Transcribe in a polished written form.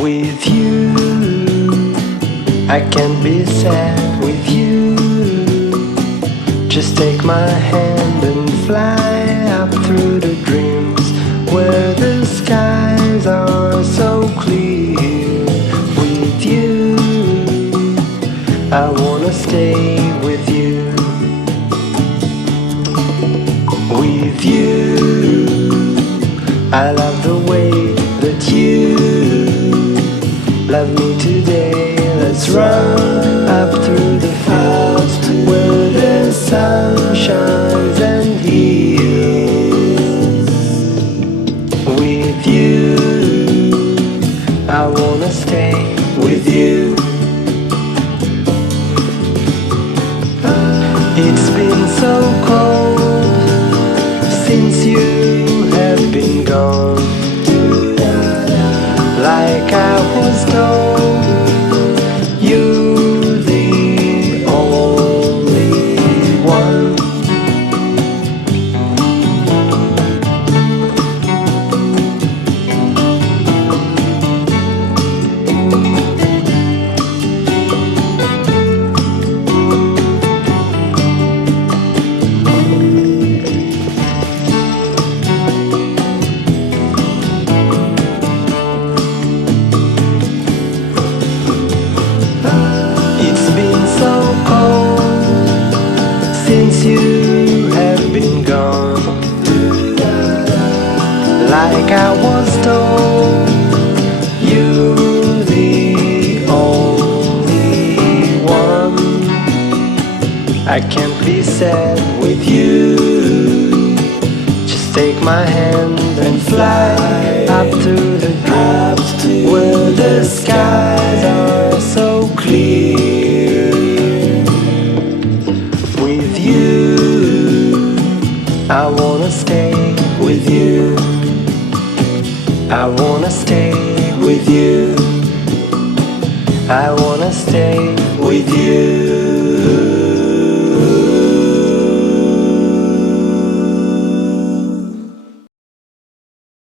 With you, I can't be sad with you. Just take my hand and fly up through the dreams where the skies are so clear. With you, I wanna stay with you. With you, I love the way that you love me today. Let's run up through the fields where the sun shines and heals. With you, I wanna stay with you. It's been so cold since you have been gone. Like I was told, you're the only one. It's been so cold since you have been gone. Like I was told, you're the only one. I can't be sad with you. Just take my hand and fly up to the dreams where the skies are so clear. With you, I wanna stay with you. I wanna stay with you. I wanna stay with you.